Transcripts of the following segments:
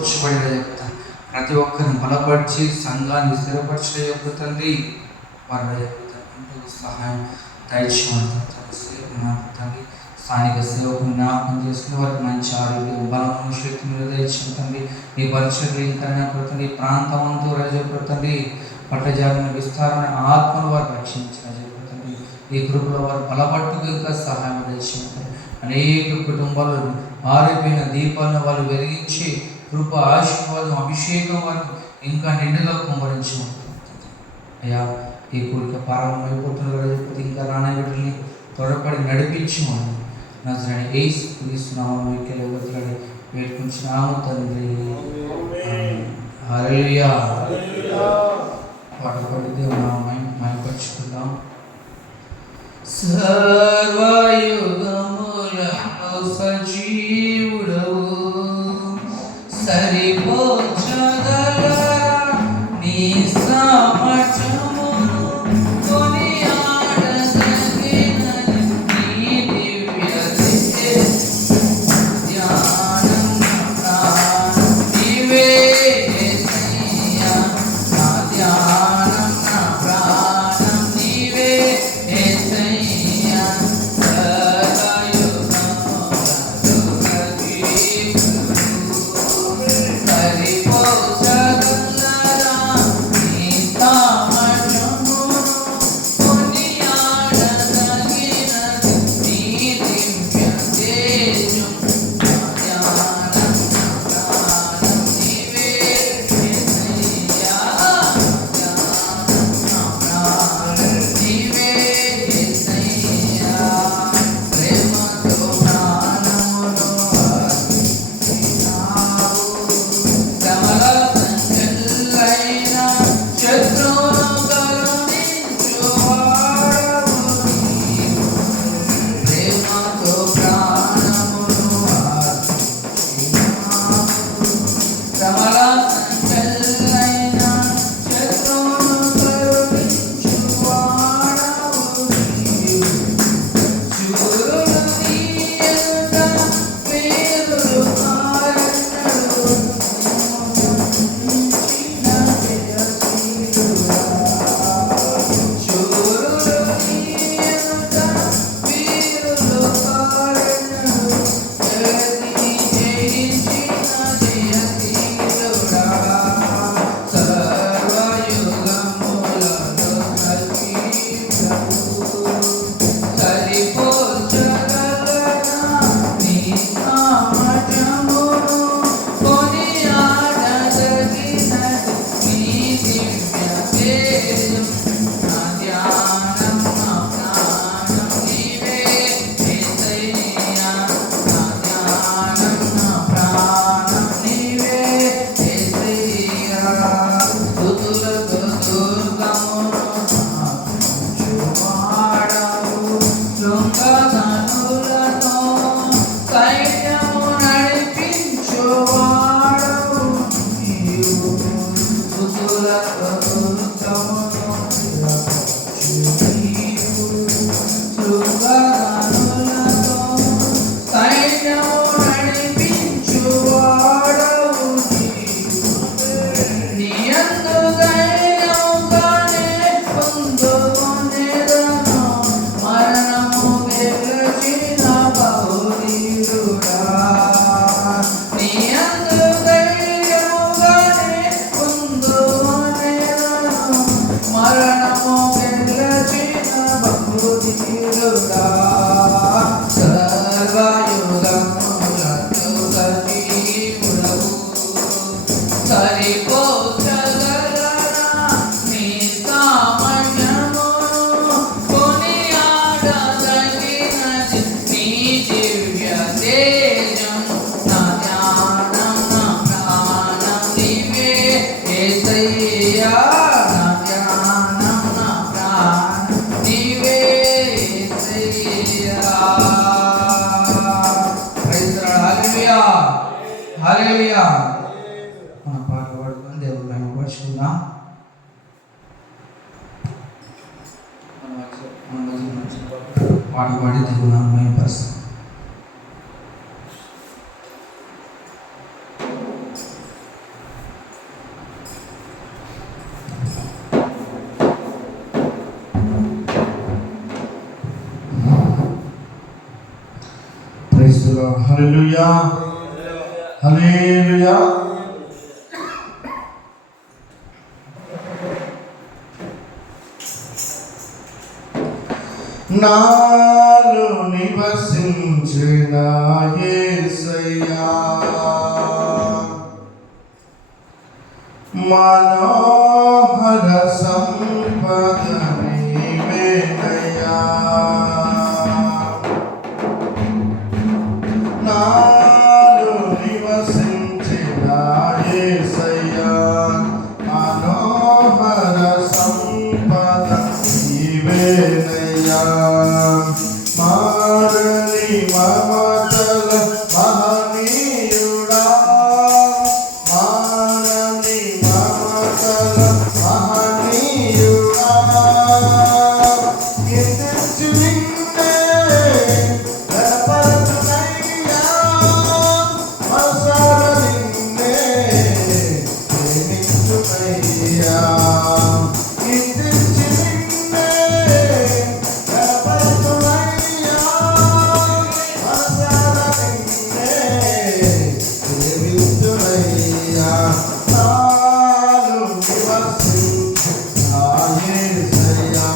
ప్రతి ఒక్కరిని బలపరిచి సంఘాన్ని స్థిరపరిచే యొక్క తండ్రి వారి యొక్క సహాయం దయచేయండి. స్థానిక సేవకు జ్ఞాపకం చేసుకుని వారికి మంచి ఆరోగ్యం బలము శక్తి మీద దయచేయండి. మీ పరిచయం ఇంకా తండ్రి ప్రాంతం అంతా రజపడుతుంది. పట్టజాగిన విస్తారమైన ఆత్మను వారు రక్షించి రజపడుతుంది. ఈ కృపలో వారు బలపట్టుకు ఇంకా సహాయం దయచేయండి. అనేక కుటుంబాలు ఆరిపోయిన దీపాలను వాళ్ళు వెలిగించి కృప ఆశీర్వాదం అభిషేకం వారు ఇంకా నిండుగా కుమ్మరించి ఉంటుంది. అయ్యా ఈ కోరిక ప్రారంభమైపోతున్న ఇంకా రానే బిడ్డల్ని త్వరపడి నడిపించమని నజరేయుడైన యేసు క్రీస్తు నామములో వేడుకుంటున్నాము తండ్రి. హల్లెలూయా. పాట పాడి దేవుని నామమును మహిమపరచుకుందాం. సర్వయుగములలో సజీవుడవు సరిపోచగలరా నీ సామర్థ్యమును కొనియాడదగినది నీ దివ్య ధ్యానం ప్రాణం నీవే యేసయ్యా. నా ధ్యానం నా ప్రాణం నీవే యేసయ్యా. హల్లెలూయా. మన పాట పాడుకొని దేవుని మహిమపరచుకుందాం. పాట పాడి దేవుని మహిమపరుస్తాం. Lord. Hallelujah. Hallelujah. నాలో నివసించిన యేసయ్యా మనోహర సంపద నీవేనయ్యా నాలో నివసించిన యేసయ్యా మనోహర సంపద నీవేనయ్యా మారని మమతల మహనీయుడా మారని మమతల మహనీయుడా కీర్తించు నిన్నే గణపరచునయ్యా మనసార నిన్నే ప్రేమించునయ్యా కీర్తించు నిన్నే గణపరచునయ్యా మనసార నిన్నే ప్రేమించునయ్యా నాలో నివసించు నా యేసయ్యా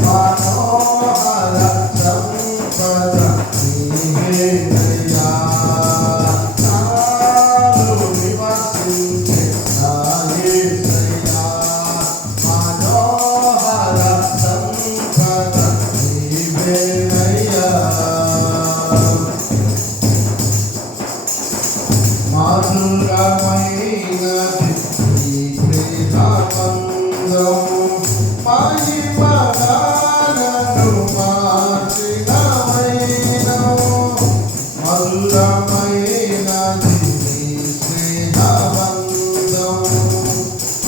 మనోహర సంపద నీవేనయ్యా నాలో నివసించు నా యేసయ్యా మనోహర సంపద నీవేనయ్యా మధురమైనది నీ ప్రేమబంధము మహిమగానను మార్చినవైనవు మధురమైనది నీ స్నేహబంధము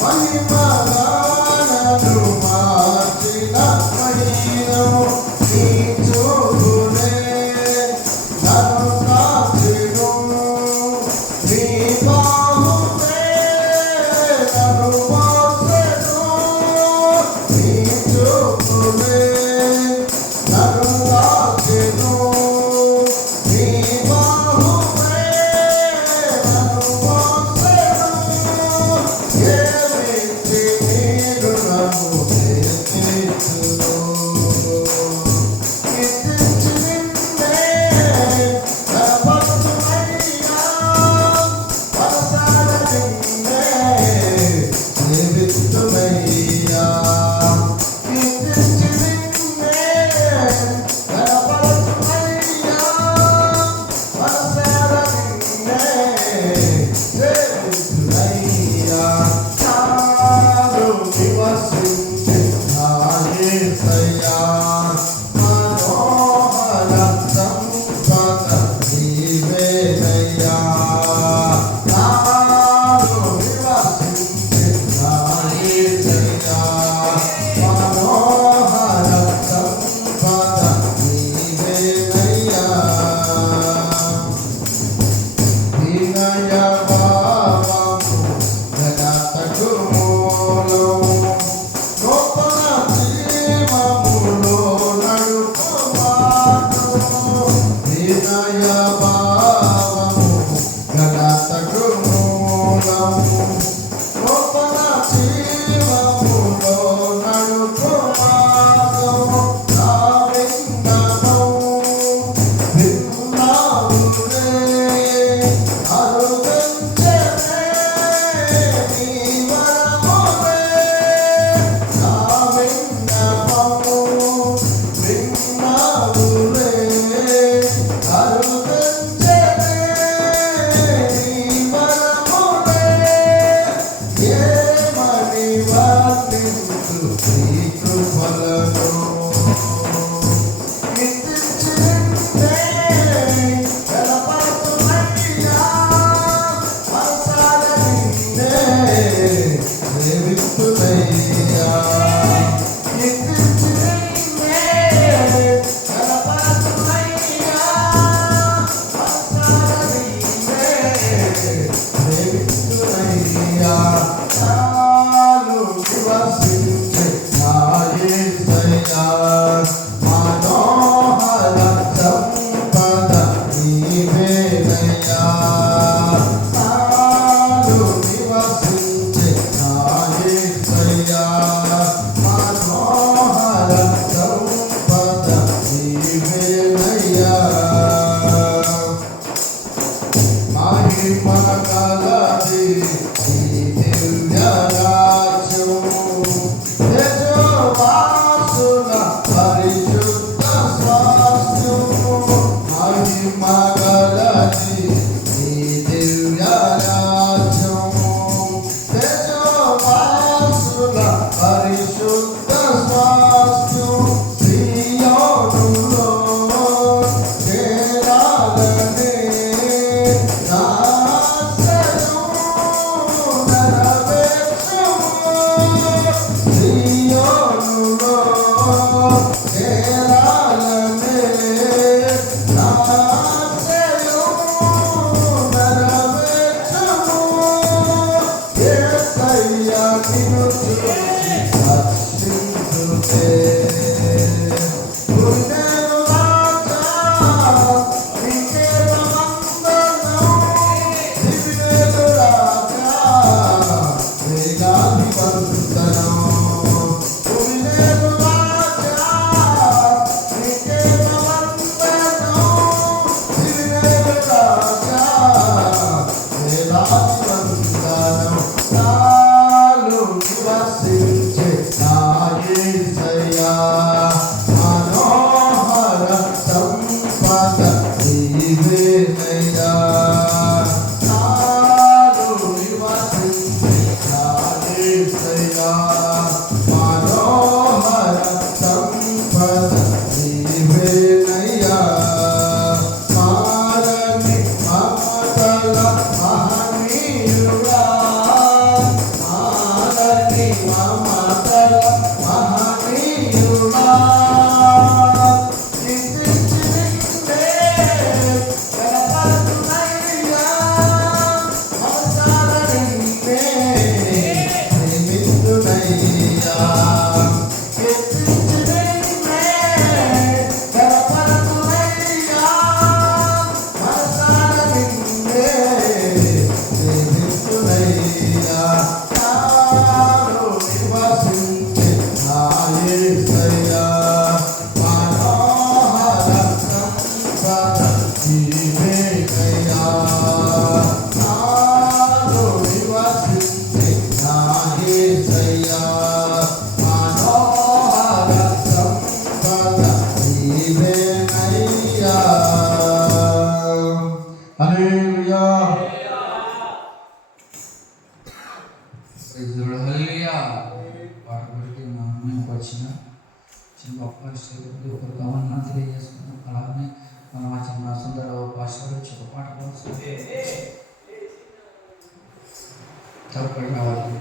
మహిమగానను మార్చినవైనవు నీ చూపునే నన్ను కాచెను నీ బాహువే నన్ను మోసెను నీ చూపునే నన్ను కాచెను నీ బాహువే నన్ను మోసెను ఏమిచ్చి నీరు నన్ను చేర్చును కీర్తించు నిన్నే గణపరచునయ్యా మనసార నిన్నే ప్రేమించునయ్యా కీర్తించు నిన్నే గణపరచునయ్యా మనసార నిన్నే ప్రేమించునయ్యా నాలో నివసించు నా యేసయ్యా మనోహర సంపద నీవేనయ్యా నాలో నివసించు నా యేసయ్యా మనోహర సంపద నీవేనయ్యా వినయ భావము ఘనతకు మూలము నూతన జీవములో నడుపువాడు వినయ భావము ఘనతకు మూలము నూతన జీవములో నడుపువాడు నా విన్నము విన్నావులే అరుగంచెనే నీ వరములే నా విన్నము విన్నావులే అరుగంచెనే నీ వరములే ఏమని మగలది ఈ దివ్య రాజ్యము యజమాసుల పరిశుద్ధ స్వాస్థ్యము మహిమగలది ఈ దివ్య రాజ్యము యజమాసుల పరిశుద్ధ స్వాస్థ్యము ప్రియోనులో చేరాలని నాశను నెరవేర్చుము ప్రియోనులో చేరాలని నాశను నెరవేర్చుము యేసయ్యా నిన్ను చూసి హర్షించుతే గుండెలు రాజా నీకే వందనం దివ్యుడు రాజా వేలాది వందనం గుండెలు రాజా నీకే వందనం దివ్యుడు రాజా వేలాది వందనం నాలో నివసించే నా యేసయ్యా మనోహర సంపద నీవేనయ్యా నాలో నివసించే నా యేసయ్యా మనోహర సంపద నీవేనయ్యా మారని మమతల మహనీయుడా మారని మమతల మహనీయుడా నిత్యనిత్యే కనపడుతున్నయ్యా మనసారా నిన్నే ప్రేమిస్తున్నయ్యా నిత్యనిత్యే కనపడుతున్నయ్యా మనసారా నిన్నే ప్రేమిస్తున్నయ్యా నాలో నివసించే నా యేసయ్యా మనోహర సంపద నీవేనయ్యా నాలో నివసించే నా యేసయ్యా మనోహర సంపద నీవేనయ్యా హల్లెలూయా హల్లెలూయా. పాట పెడితే మా అమ్మాయికి వచ్చిన చిన్న గొప్ప ఒకరు గమనం తెలియజేసుకున్నాం. అలాగనే మా చిన్న సుందర పాస్టర్ వచ్చి ఒక పాట కోసం తరపడి రావాలి.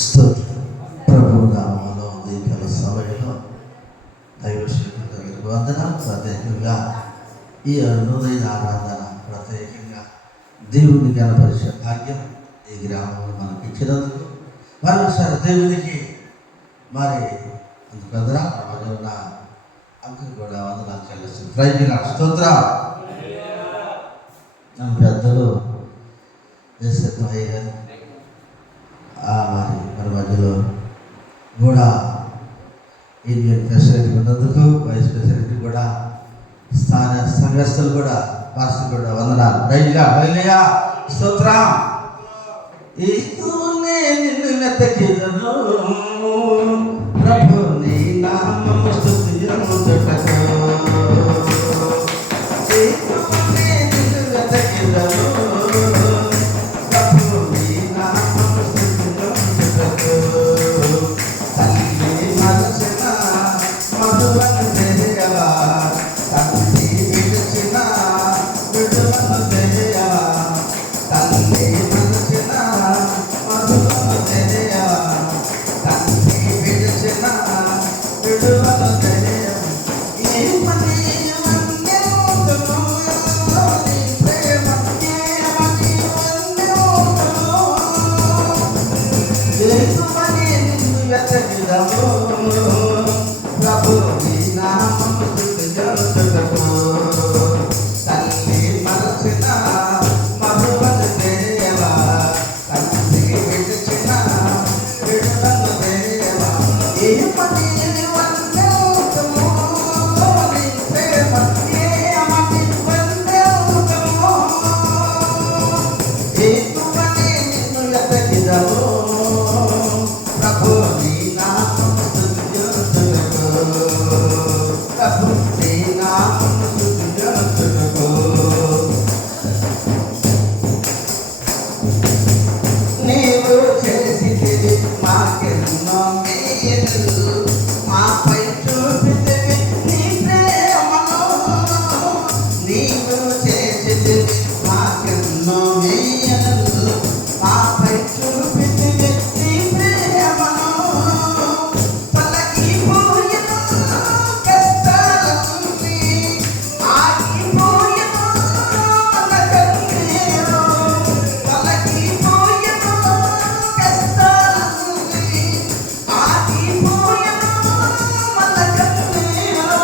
స్తోత్రం. ప్రభు నామములో ఉదయకాల సమయంలో దైవశక్తి దగ్గరకు వందనాలు. ప్రత్యేకంగా ఈ అరుణోదయ ఆరాధన ప్రత్యేకంగా దేవుని గణపరిచే భాగ్యం ఈ గ్రామంలో మనకి ఇచ్చినందుకు మరొకసారి దేవునికి మరి అందుకందరా ఉన్న అంకులు కూడా వందనాలు చెల్లిస్తుంది. ప్రైజ్గా స్తోత్ర. మన పెద్దలు దేశయ్య గారు మరి మధ్యలో కూడా ఇండియన్ ప్రెసిడెంట్ ఉన్నందుకు వైస్ ప్రెసిడెంట్ కూడా స్థాన సంఘస్థులు కూడా పాస్టర్ కూడా వందనాలు. రైతుగా హల్లెలూయా స్తోత్రం. ఈతూనే నిన్ను వెతకిదను ప్రభు నీ నామము స్తుతించుటకు. ఈతూనే నిన్ను వెతకిదను ప్రభు నీ నామము స్తుతించుటకు. తల్లి మనసిన మధువను తెలియవా తల్లి విడిచిన విడువను తెలియవా తల్లి మనసిన మధువను తెలియవా వెతకిదము ప్రభు నీ నామము స్తుతించుటకు తల్లి మరచిన మధువను దేవా తండ్రి విడిచిన విడుదను దేవా ఏ పని వందెవుతము నీ ప్రేమ ఏ అమటి వందెవుతము ఏ తువని నిన్ను వెతకిదము ప్రభు నీ నామము స్తుతించుటకు ప్రభు నీ నామము స్తుతించుటకు నీవు చేసితివి మాకెన్నో మేలు మాపై చూపితివి నీ ప్రేమను నీవు చేసితివి మాకెన్నో మేలు మాపై చూపితివి నీ ప్రేమను పలకిపోయెను కష్టాలన్నీ ఆగిపోయెను మన కన్నీరు పలకిపోయెను కష్టాలన్నీ ఆగిపోయెను మన కన్నీరు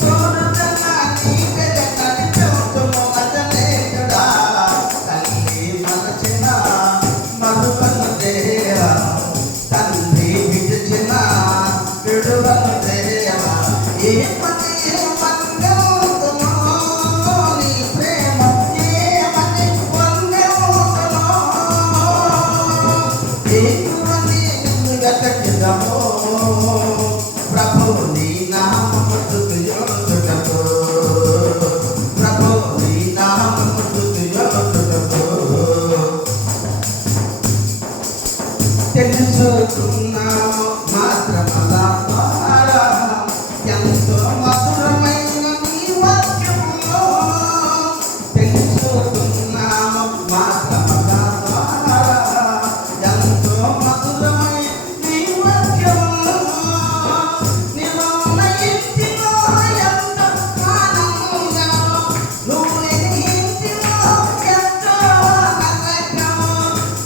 తోడుదన్న నీకే నడిపించుము అజనేయుడా తల్లి మరచిన మధువను దేవా తండ్రి విడిచిన విడువను దేవా ఏ పని వందెవుతును నీ ప్రేమ ఏ పని వందెవుతును ఏ తువని నిన్ను వెతకిదము ప్రభు నీ నామము స్తుతించుటకు ప్రభు నీ నామము స్తుతించుటకు తెలుసుకున్నాము మాత్రమలా ద్వారా ఎంతో మధురమైన నీ వాక్యములో తెలుసుకున్నాము మాత్రమలా ద్వారా ఎంతో మధురమైన నీ వాక్యములో నీవున్న ఇంటిలో ఎంతో ఆనందము నువ్వు లేని ఇంటిలో ఎంతో నరకము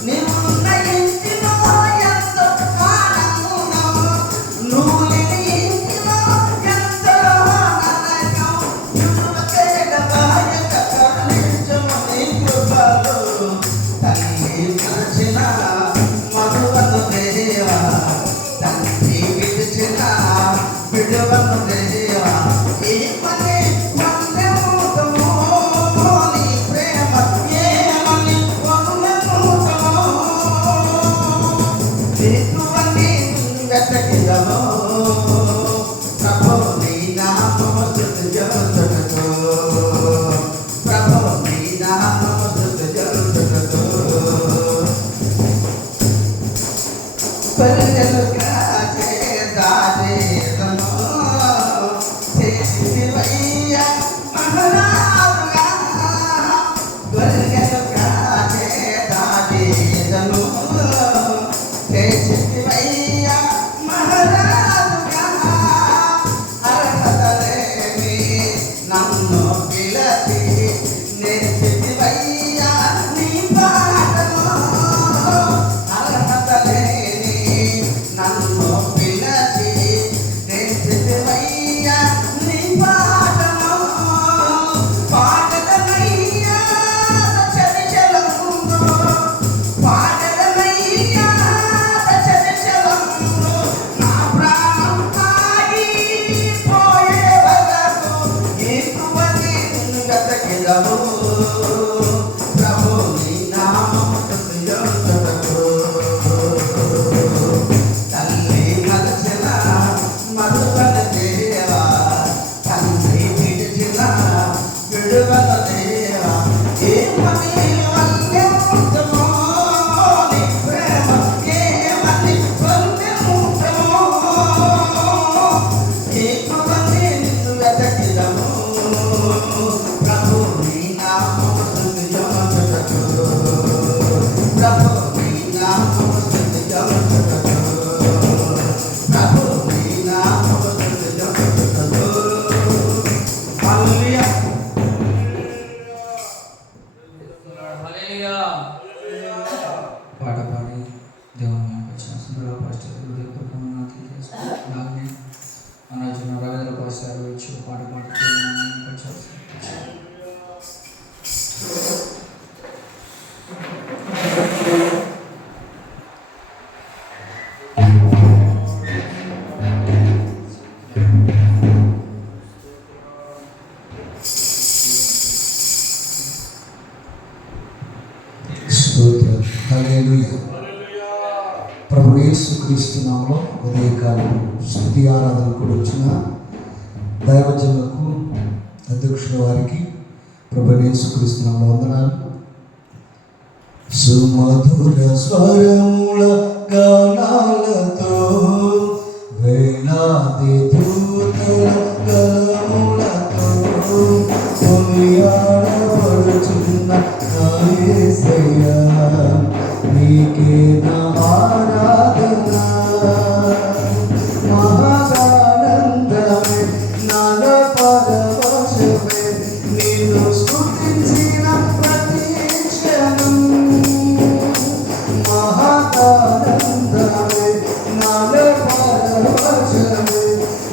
నీవున్న ఇంటిలో ఎంతో ఆనందము నువ్వు లేని ఇంటిలో ఎంతో నరకము యువకేడ బాయక కరుణించుము నీ కృపలో తల్లి మరచిన మధువను దేవా తండ్రి విడిచిన విడువను దేవా ఏ పని వందెవుతము నీ ప్రేమ ఏమని వందెవుతము నీకువని వెతకిదము ప్రభు నీ నామము స్తుతించుటకు ప్రభు నీ నామము స్తుతించుటకు పల్లెలు కాచే దారేదను చేసివయ్యా మహారాజుగా పల్లెలు కాచే దారేదను చేసివయ్యా మహారాజుగా అర్హత లేని నన్ను పిలచి నేర్చితివయ్యా నీ పాటను అర్హత లేని నన్ను పిలచి నేర్చితివయ్యా నీ పాటను పాటలమయ్యా చరిచలమును పాటలమయ్యా చరిచలమును నా ప్రాణం ఆగిపోయే వరకు నీకువని నిన్ను వెతకిదము ప్రభు నీ నామము స్తుతించుటకు తల్లి మరచిన మధువను దేవా తండ్రి విడిచిన విడువను దేవా ఏ పని వందెవుతము నీ ప్రేమ ఏమని వందెవుతము నీకువని నిన్ను వెతకిదము ప్రభు నీ నామము స్తుతించుటకు ప్రభు నీ నామము స్తుతించుటకు ప్రభు నీ నామము స్తుతించుటకు హల్లెలూయా హల్లెలూయా పాట పాడి దేవుని యొక్క శాసనలో పరిస్థితులు ఉదయకాలం స్తుతి ఆరాధన కూడా వచ్చిన దైవజనులకు అధ్యక్షుల వారికి ప్రభువైన యేసుక్రీస్తునామమున వందనాలు. సుమధుర స్వరముల గానాలతో వేలాది దూతల గళములతో కొనియాడబడుచున్న నా యేసయ్యా, నీకే నా ఆరాధన. మహాదానందమే నాలో పరవశమే, నిన్ను స్తుతించిన ప్రతి క్షణం. మహాదానందమే నాలో పరవశమే,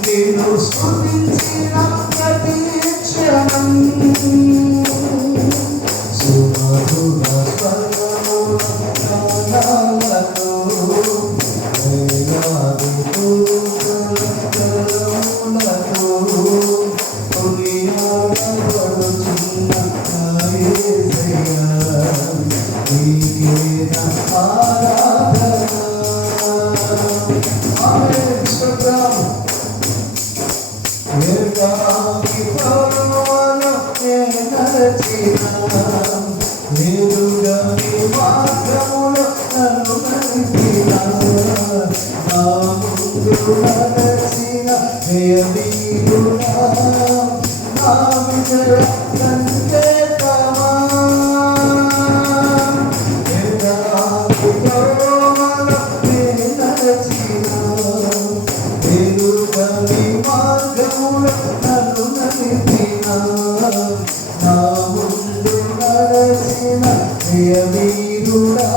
నిన్ను స్తుతించిన ప్రతి క్షణం. సుమధుర స్వరముల గానాలతో వేలాది దూతల గళములతో కొనియాడబడుచున్న నా యేసయ్యా, నీకే నా ఆరాధన. ఆమేన్. స్తోత్రం. ఎలాంటి పరువను నేను నడిచినా, ఎదురుగా నీ మార్గములో నన్ను నడిపినా, నా ముందు నడిచిన జయవీరుడా, నా విజయ సంకేతమా. ఎలాంటి పరువను నేను నడిచినా, ఎదురుగా నీ మార్గములో నన్ను నడిపినా, నా ముందు నడిచిన జయవీరుడా,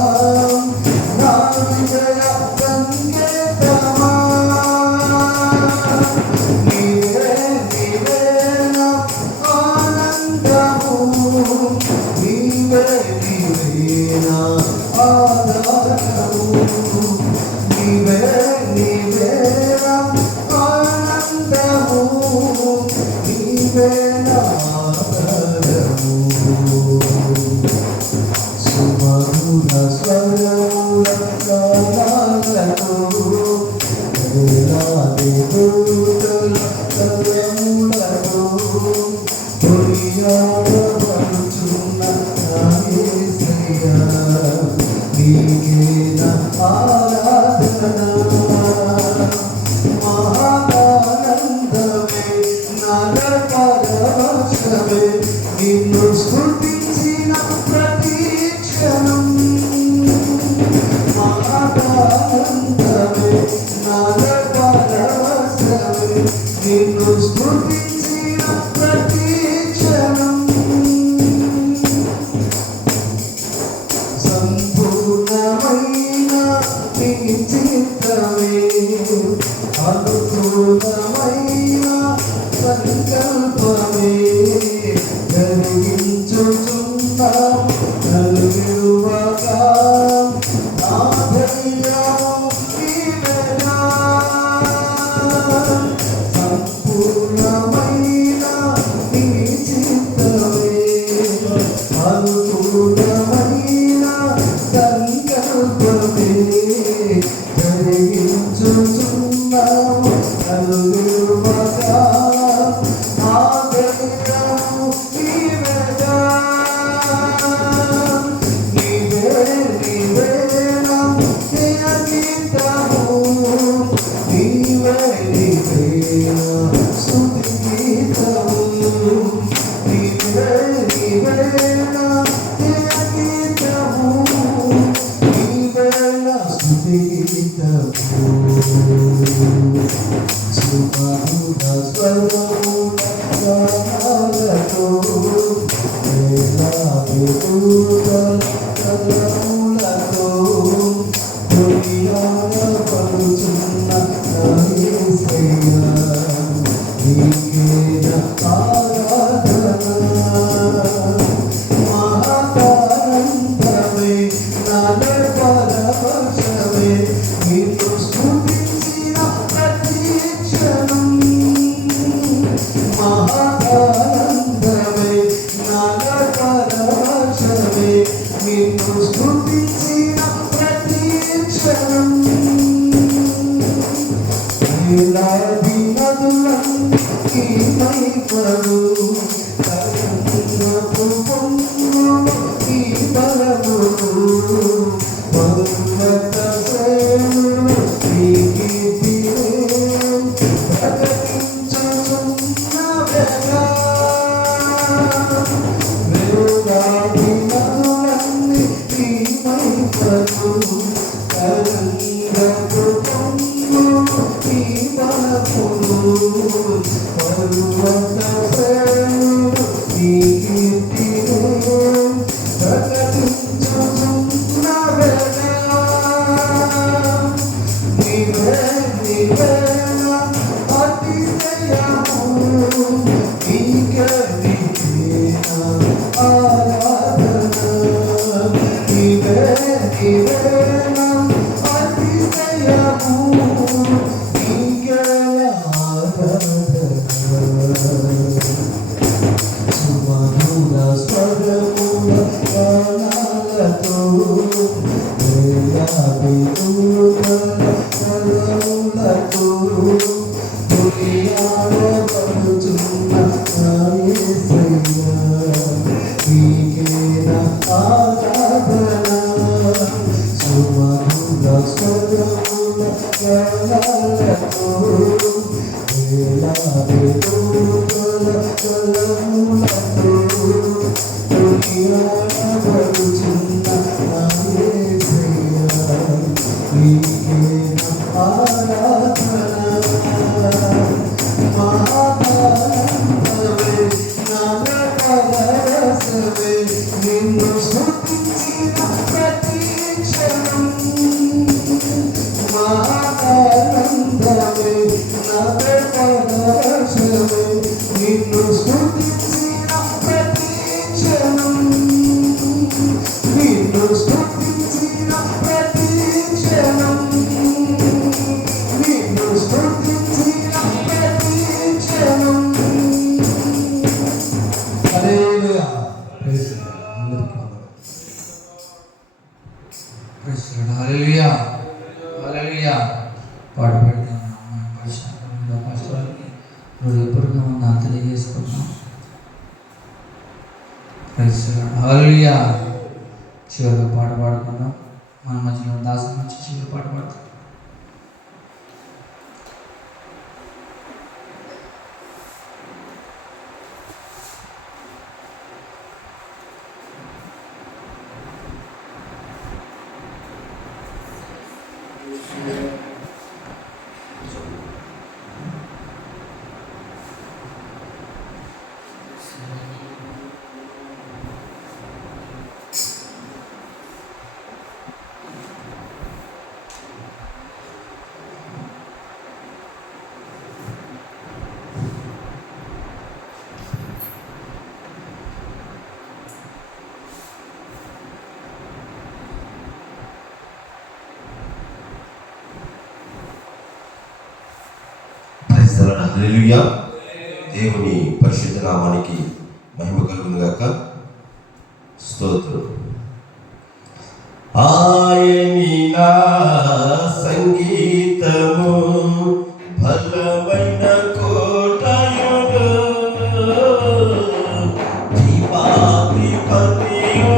నా విజయ సంకేతమా. నీవే నీవే నా ఆనందము, నీవే నీవే నా ఆధారము, నీవే నీవే నా ఆనందము, నీవే నా ఆధారము. సుమధుర స్వరముల గానాలతో వేలాది దూతల గళములతో కొనియాడబడుచున్న నా యేసయ్యా, నీకే నా ఆరాధన. మహాదానందమే నాలో పరవశమే, నిన్ను స్తుతించిన ప్రతి క్షణం. మహాదానందమే నాలో పరవశమే, నిన్ను స్తుతించిన ప్రతి క్షణం. సంపూర్ణమైన నీ చిత్తమే, అనుకూలమైన సంకల్పమే జరిగించుచున్నావు నలుగురుగా. నా ధైర్యము నీవేనా, సంపూర్ణమైన నీ చిత్తమే, అనుకూలమైన సంకల్పమే జరిగించుచున్నావు నలుగురుగా. నా ధైర్యము నీవేనా, నీవే నీవే నా జయ గీతము, నీవే నీవే నా స్తుతి గీతము, నీవే నీవే నా జయ గీతము, నీవే నా స్తుతి గీతము. సుమధుర స్వరముల గానాలతో వేలాది దూతల గళములతో కొనియాడబడుచున్న నా యేసయ్యా, నీకే నా ఆరాధన. మహాదానందమే నాలో పరవశమే, నిన్ను స్తుతించిన ప్రతి క్షణం. మహాదానందమే నాలో పరవశమే, నిన్ను స్తుతి వేలాది నదులన్నీ మైపడు తరంగపు పొంగును ఈ బలమును పర్వత శ్రేణులు ఈ కీర్తినే ప్రకటించుచున్నవెగా వేలాది నదులన్నీ ఈ మైపడు తరంగపు పొంగును ఈ బలమును పర్వత శ్రేణులు ఈ కీర్తినే ప్రకటించుచున్నవెగా నీవే నీవే నా అతిశయము నీకే నీకే నా ఆరాధన నీవే నీవే నా అతిశయము నీకే ఆరాధన సుమధుర స్వరముల గానాలతో వేలాది దూతల కలములతో కొనియాడబడుచున్న నా యేసయ్యా నీకే నా ఆరాధన సుమధుర స్వరముల గానాలతో వేలాది దూతల కలములతో కొనియాడబడుచున్న నా యేసయ్యా నీకే నా ఆరాధన మహానందమే నరకరసమే నిన్ను స్తుతించిన ప్రతి క్షణం మహానందమే నరకరసమే నిన్ను స్తుతించిన ప్రతి క్షణం నిన్ను స్తుతించిన ప్రతి క్షణం నిన్ను స్తుతించిన ప్రతి క్షణం హల్లెలూయా ప్రైజ్ అందరికీ ప్రైజ్ లార్డ్. హల్లెలూయా హల్లెలూయా. పాడుపడదాం పరిశుద్ధ పాస్టర్కి హృదయపూర్వకంగా తెలియజేసుకుందాం. Praise lord. హల్లెలూయా. చివరిగా పాట పాడుకుందాం. మన మధ్యలో దాసం వచ్చి చివరి పాట పాడుతాం. హల్లెలూయా. దేవుని పరిశుద్ధ నామానికి మహిమ కలుగును గాక. స్తోత్రం. ఆయని నా సంగీతము బలమైన కోటయుడు దీపాధిపతియు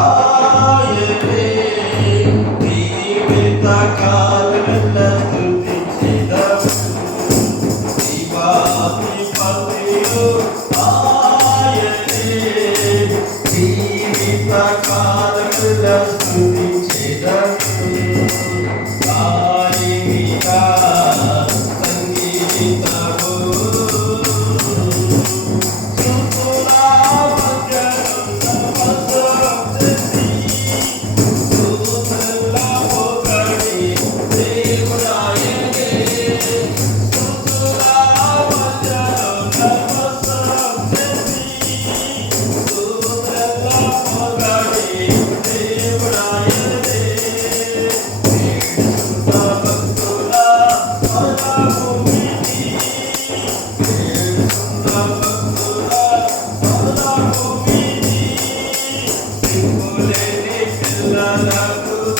ఆయనే జీవిత కాలమెల్ల స్తుతించెదము. దీపాధిపతియు ఆయనే జీవిత కాలమెల్ల స్తుతించెదము. ఆయని నా సంగీతము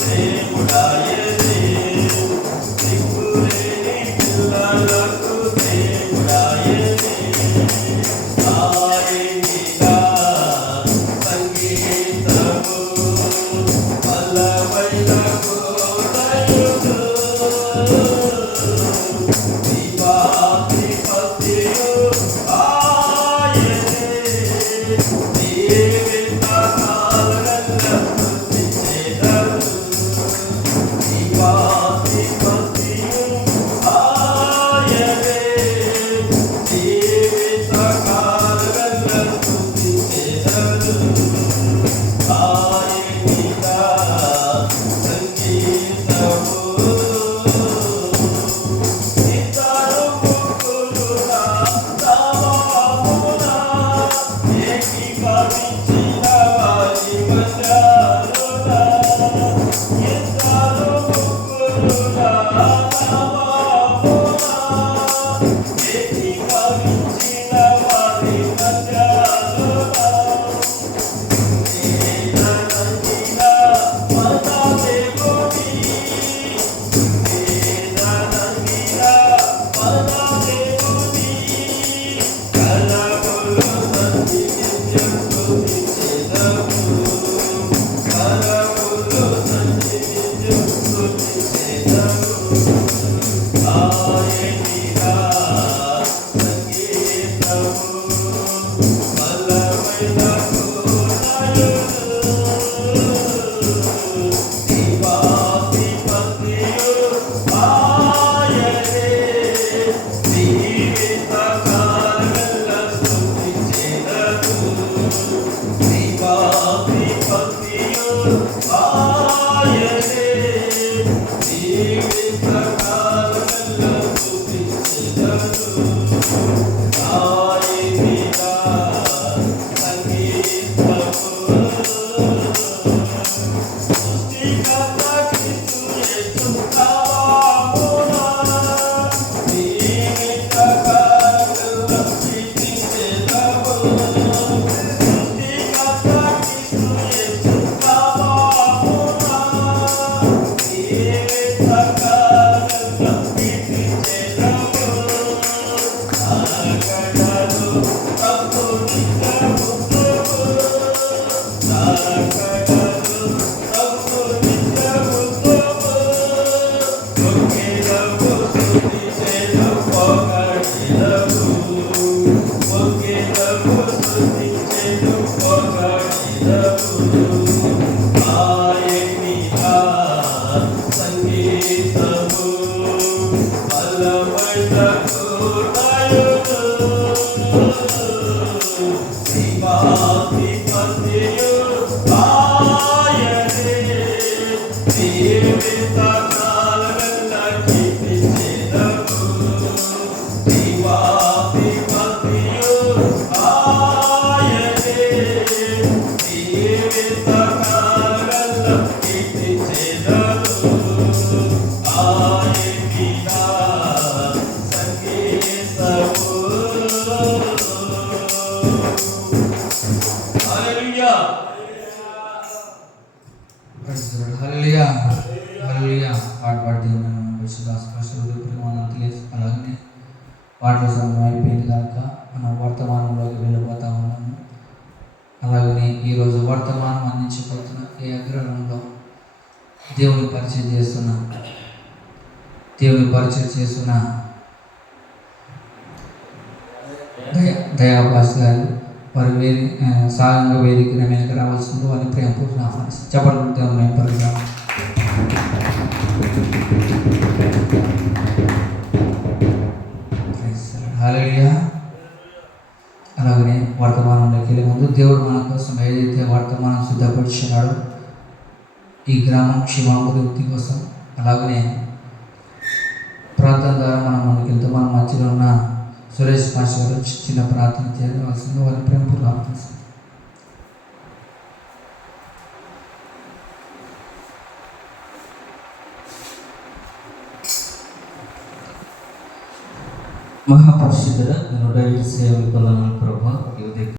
దేవుడాయనే దిక్కులేని పిల్ల హల్లెలూయా హల్లెలూయా. పాట దేవుని పరిశుద్ధాత్మ తెలియదు. అలాగనే పాటల సమయం అయిపోయింది కనుక మనం వర్తమానంలోకి వెళ్ళిపోతా ఉన్నాము. అలాగనే ఈరోజు వర్తమానం అందించబోతున్న ఈ అగ్రహంలో దేవుని పరిచయం చేస్తున్న దయాభాస్ గారు వారి సాగంగా వేదిక వెనక రావాల్సింది వారిని ప్రేమపూర్వక ఆహ్వానిస్తారు. చెప్పండి దేవుని పరిచయం. హల్లెలూయా. అలాగనే వర్తమానంలోకి వెళ్ళే ముందు దేవుడు మన కోసం ఏదైతే వర్తమానం సిద్ధపరిచున్నాడో ఈ గ్రామం క్షేమాభివృద్ధి కోసం, అలాగనే ప్రార్థన ద్వారా మనం ముందుకెళ్తూ మన మధ్యలో ఉన్న సురేష్ పాస్టర్ గారు చిన్న ప్రార్థన చేయవలసింది వారిని ప్రేమపూర్వక ఆహ్వానిస్తారు. మహాపరిశుద్ధుడ, నేను డైరెక్ట్ సేవలు పొందనాలు ప్రభా.